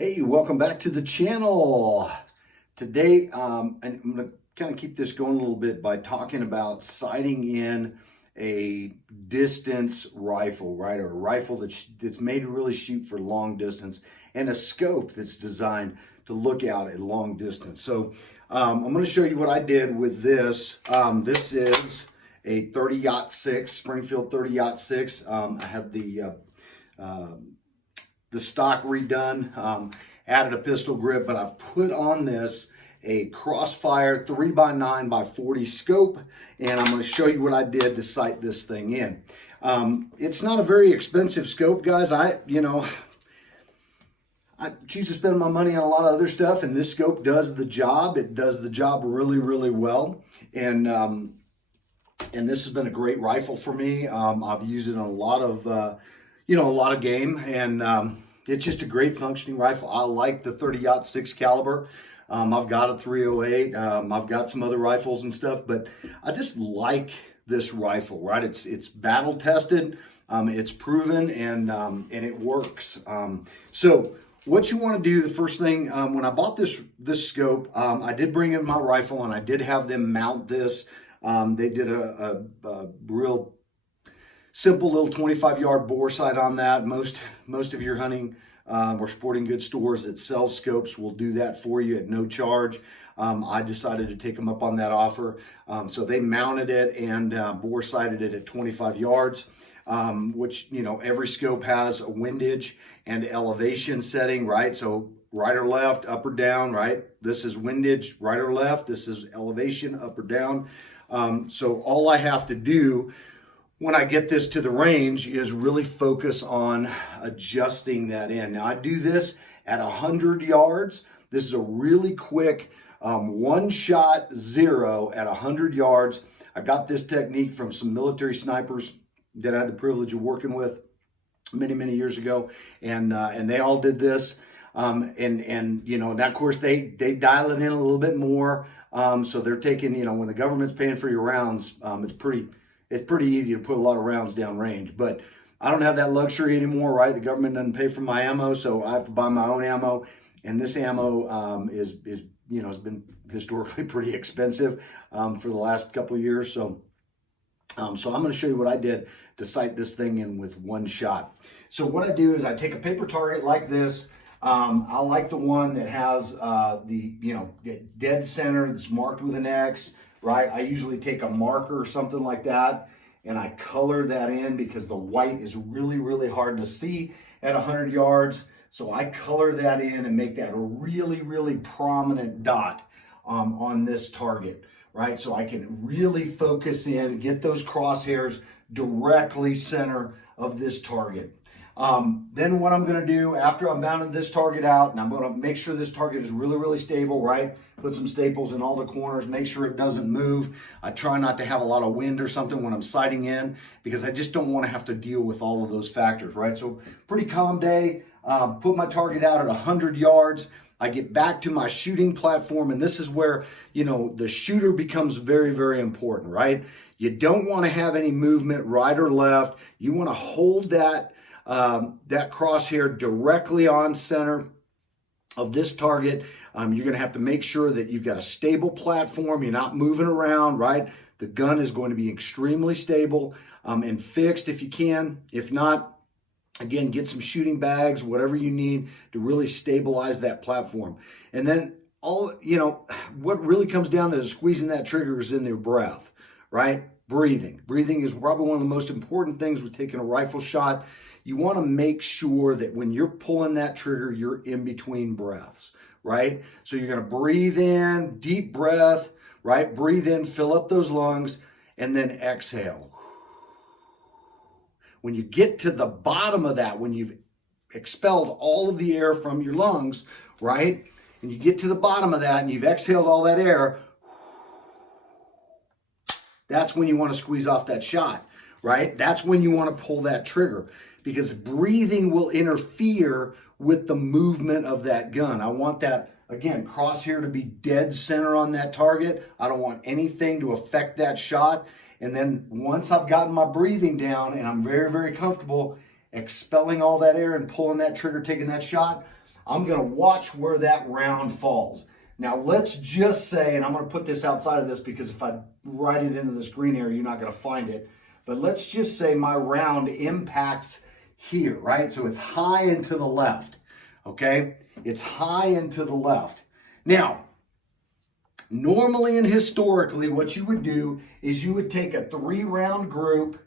Hey, welcome back to the channel. Today, and I'm going to kind of keep this going a little bit by talking about sighting in a distance rifle, right? Or a rifle that's made to really shoot for long distance, and a scope that's designed to look out at long distance. So I'm going to show you what I did with this. This is a 30-06, Springfield 30-06. I have the stock redone, added a pistol grip, but I've put on this a Crossfire 3x9x40 scope, and I'm going to show you what I did to sight this thing in. It's not a very expensive scope, guys. I choose to spend my money on a lot of other stuff, and this scope does the job. It does the job really, really well, and this has been a great rifle for me. I've used it on a lot of a lot of game, and it's just a great functioning rifle. I like the 30-06 caliber. I've got a 308. I've got some other rifles and stuff, but I just like this rifle, right? It's battle tested, it's proven, and it works. So what you want to do, the first thing, when I bought this scope, I did bring in my rifle, and I did have them mount this. They did a real simple little 25-yard bore sight on that. Most of your hunting or sporting goods stores that sell scopes will do that for you at no charge. I decided to take them up on that offer. So they mounted it and bore sighted it at 25 yards, which, every scope has a windage and elevation setting, right? So right or left, up or down, right? This is windage, right or left. This is elevation, up or down. So all I have to do when I get this to the range is really focus on adjusting that in. Now I do this at 100 yards. This is a really quick one shot zero at 100 yards. I got this technique from some military snipers that I had the privilege of working with many years ago, and they all did this. And of course they dial it in a little bit more. So they're taking, when the government's paying for your rounds, it's pretty easy to put a lot of rounds down range, but I don't have that luxury anymore, right? The government doesn't pay for my ammo, so I have to buy my own ammo, and this ammo has been historically pretty expensive for the last couple of years. So I'm going to show you what I did to sight this thing in with one shot. So what I do is I take a paper target like this. I like the one that has the dead center that's marked with an X. Right, I usually take a marker or something like that, and I color that in because the white is really hard to see at 100 yards. So I color that in and make that a really prominent dot on this target, right? So I can really focus in, get those crosshairs directly center of this target. Then what I'm going to do after I've mounted this target out, and I'm going to make sure this target is really stable, right? Put some staples in all the corners, make sure it doesn't move. I try not to have a lot of wind or something when I'm sighting in, because I just don't want to have to deal with all of those factors, right? So pretty calm day, put my target out at 100 yards. I get back to my shooting platform, and this is where, the shooter becomes very important, right? You don't want to have any movement right or left. You want to hold that crosshair directly on center of this target. You're going to have to make sure that you've got a stable platform. You're not moving around, right? The gun is going to be extremely stable and fixed if you can. If not, again, get some shooting bags, whatever you need to really stabilize that platform. And then what really comes down to squeezing that trigger is in your breath, right? Breathing. Breathing is probably one of the most important things with taking a rifle shot. You want to make sure that when you're pulling that trigger, you're in between breaths, right? So you're going to breathe in, deep breath, right? Breathe in, fill up those lungs, and then exhale. When you get to the bottom of that, when you've expelled all of the air from your lungs, right? And you get to the bottom of that and you've exhaled all that air, that's when you want to squeeze off that shot, right? That's when you want to pull that trigger, because breathing will interfere with the movement of that gun. I want that, again, crosshair to be dead center on that target. I don't want anything to affect that shot. And then once I've gotten my breathing down and I'm very comfortable expelling all that air and pulling that trigger, taking that shot, I'm going to watch where that round falls. Now let's just say, and I'm going to put this outside of this because if I write it into this green area, you're not going to find it. But let's just say my round impacts here, right? So it's high and to the left, okay? It's high and to the left. Now, normally and historically, what you would do is you would take a 3-round group.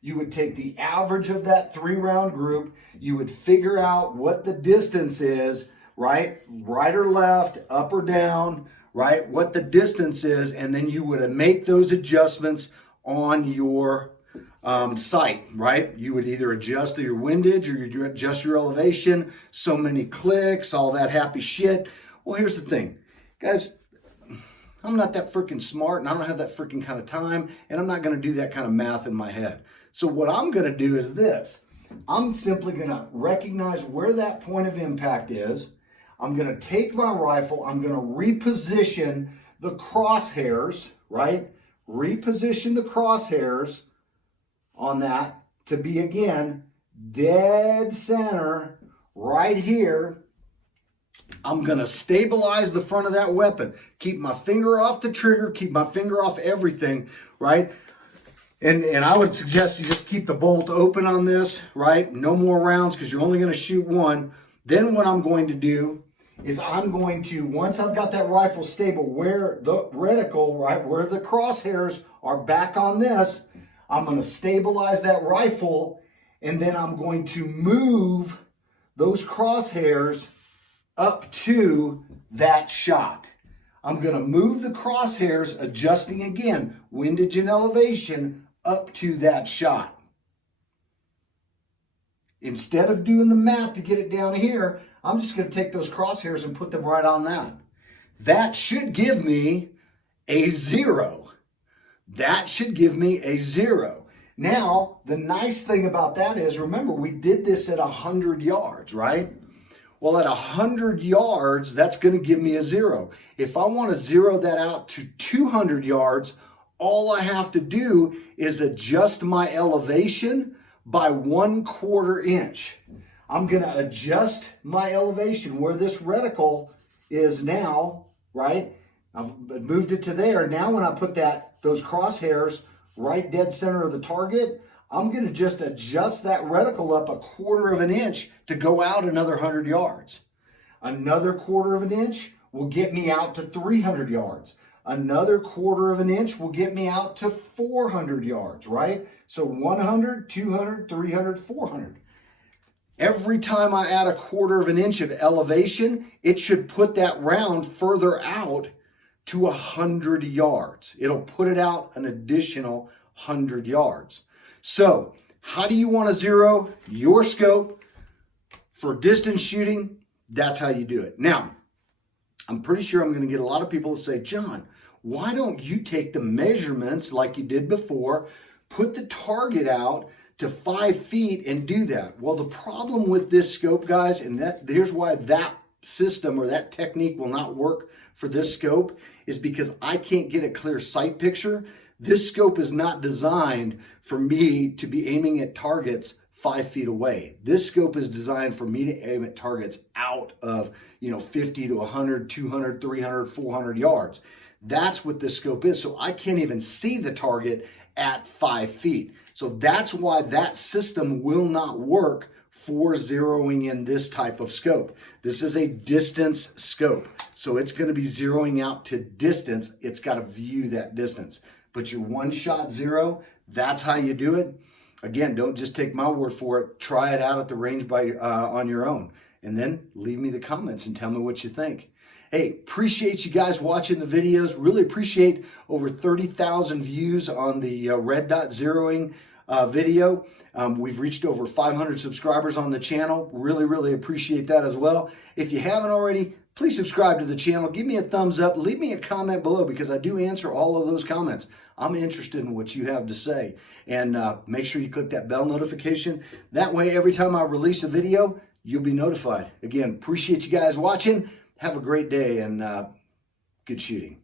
You would take the average of that 3-round group. You would figure out what the distance is, right? Right or left, up or down, right? What the distance is, and then you would make those adjustments on your site, right? You would either adjust your windage or you adjust your elevation, so many clicks, all that happy shit. Well, here's the thing, guys. I'm not that freaking smart, and I don't have that freaking kind of time, and I'm not going to do that kind of math in my head. So what I'm going to do is this. I'm simply going to recognize where that point of impact is. I'm going to take my rifle. I'm going to reposition the crosshairs, right? Reposition the crosshairs on that to be, again, dead center right here. I'm going to stabilize the front of that weapon. Keep my finger off the trigger. Keep my finger off everything, right? And I would suggest you just keep the bolt open on this, right? No more rounds because you're only going to shoot one. Then what I'm going to do is I'm going to, once I've got that rifle stable where the reticle, right, where the crosshairs are back on this, I'm going to stabilize that rifle, and then I'm going to move those crosshairs up to that shot. I'm going to move the crosshairs, adjusting again, windage and elevation, up to that shot. Instead of doing the math to get it down here, I'm just going to take those crosshairs and put them right on that. That should give me a 0. That should give me a 0. Now, the nice thing about that is, remember, we did this at 100 yards, right? Well, at 100 yards, that's going to give me a 0. If I want to zero that out to 200 yards, all I have to do is adjust my elevation by 1/4 inch. I'm going to adjust my elevation where this reticle is now, right? I've moved it to there. Now when I put those crosshairs right dead center of the target, I'm going to just adjust that reticle up 1/4 inch to go out another 100 yards. Another 1/4 inch will get me out to 300 yards. Another 1/4 inch will get me out to 400 yards, right? So 100, 200, 300, 400. Every time I add 1/4 inch of elevation, it should put that round further out to 100 yards. It'll put it out an additional 100 yards. So how do you want to zero your scope for distance shooting? That's how you do it. Now, I'm pretty sure I'm going to get a lot of people to say, John, why don't you take the measurements like you did before, put the target out to 5 feet and do that? Well, the problem with this scope, guys, and here's why that system or that technique will not work for this scope, is because I can't get a clear sight picture. This scope is not designed for me to be aiming at targets 5 feet away. This scope is designed for me to aim at targets out of, 50 to 100, 200, 300, 400 yards. That's what this scope is. So I can't even see the target at 5 feet. So that's why that system will not work for zeroing in this type of scope. This is a distance scope. So it's going to be zeroing out to distance. It's got to view that distance. But your one-shot zero, that's how you do it. Again, don't just take my word for it. Try it out at the range on your own. And then leave me the comments and tell me what you think. Hey, appreciate you guys watching the videos. Really appreciate over 30,000 views on the red dot zeroing video. We've reached over 500 subscribers on the channel. Really, really appreciate that as well. If you haven't already, please subscribe to the channel. Give me a thumbs up. Leave me a comment below because I do answer all of those comments. I'm interested in what you have to say. And make sure you click that bell notification. That way, every time I release a video, you'll be notified. Again, appreciate you guys watching. Have a great day and good shooting.